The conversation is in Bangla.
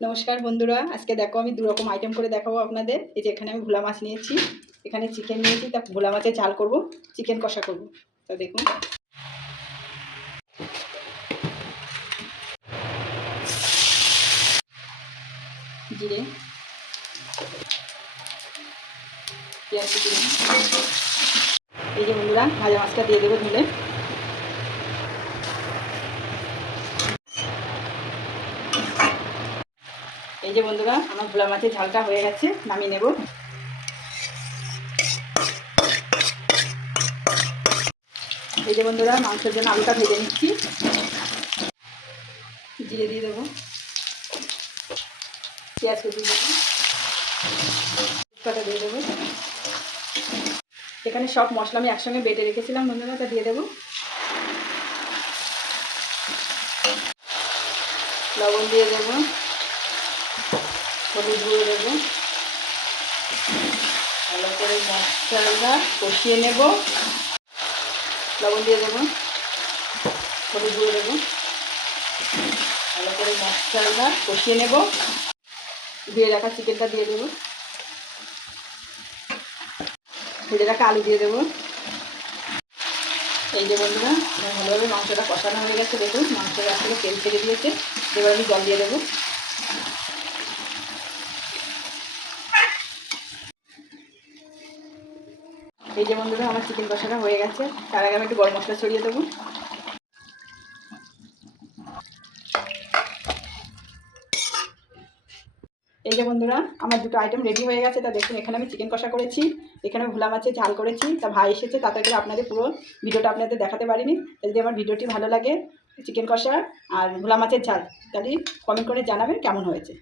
নমস্কার বন্ধুরা, আজকে দেখো আমি দুরকম আইটেম করে দেখাবো আপনাদের। এই যে এখানে আমি ভোলা মাছ নিয়েছি, এখানে চিকেন নিয়েছি, তা ভোলা মাছের ঝাল করব, চিকেন কষা করব। তা দেখুন, জিরে, পেঁয়াজ কুচি, এই যে বন্ধুরা ভাজা মাছটা দিয়ে দেবো ধুলে। এই যে বন্ধুরা আমার ভোলা মাছের ঝালটা হয়ে গেছে, নামিয়ে নেব। এই যে বন্ধুরা মাংসের জন্য আলুটা ভেজে নিচ্ছি, জিরে দিয়ে দেবো, পেঁয়াজ কুচি দেবো, তেজপাতা দিয়ে দেবো। এখানে সব মশলা আমি একসঙ্গে বেটে রেখেছিলাম বন্ধুরা, তা দিয়ে দেবো। লবণ দিয়ে দেবো, হলুদ গুঁড়ো দেবো, ভালো করে মশলাটা কষিয়ে নেব। লবণ দিয়ে দেবো, হলুদ গুঁড়ো দেবো, ভালো করে মশলাটা কষিয়ে নেব। ধুয়ে রাখা চিকেনটা দিয়ে দেবো, ভেজে রাখা আলু দিয়ে দেবো। এই যে বন্ধুরা ভালোভাবে মাংসটা কষানো হয়ে গেছে, দেখুন মাংসের গাছ থেকে তেল ছেড়ে দিয়েছে। এবার আমি জল দিয়ে দেবো। এই যে বন্ধুরা আমার চিকেন কষাটা হয়ে গেছে, তার আগে আমি একটু গরম মশলা ছড়িয়ে দেবো। এই যে বন্ধুরা আমার দুটো আইটেম রেডি হয়ে গেছে, তা দেখুন এখানে আমি চিকেন কষা করেছি, এখানে ভোলা মাছের ঝাল করেছি। তা ভাই এসেছে, তাতে করে আপনাদের পুরো ভিডিওটা আপনাদের দেখাতে পারিনি। যদি আমার ভিডিওটি ভালো লাগে, চিকেন কষা আর ভোলা মাছের ঝাল, তাহলে কমেন্ট করে জানাবেন কেমন হয়েছে।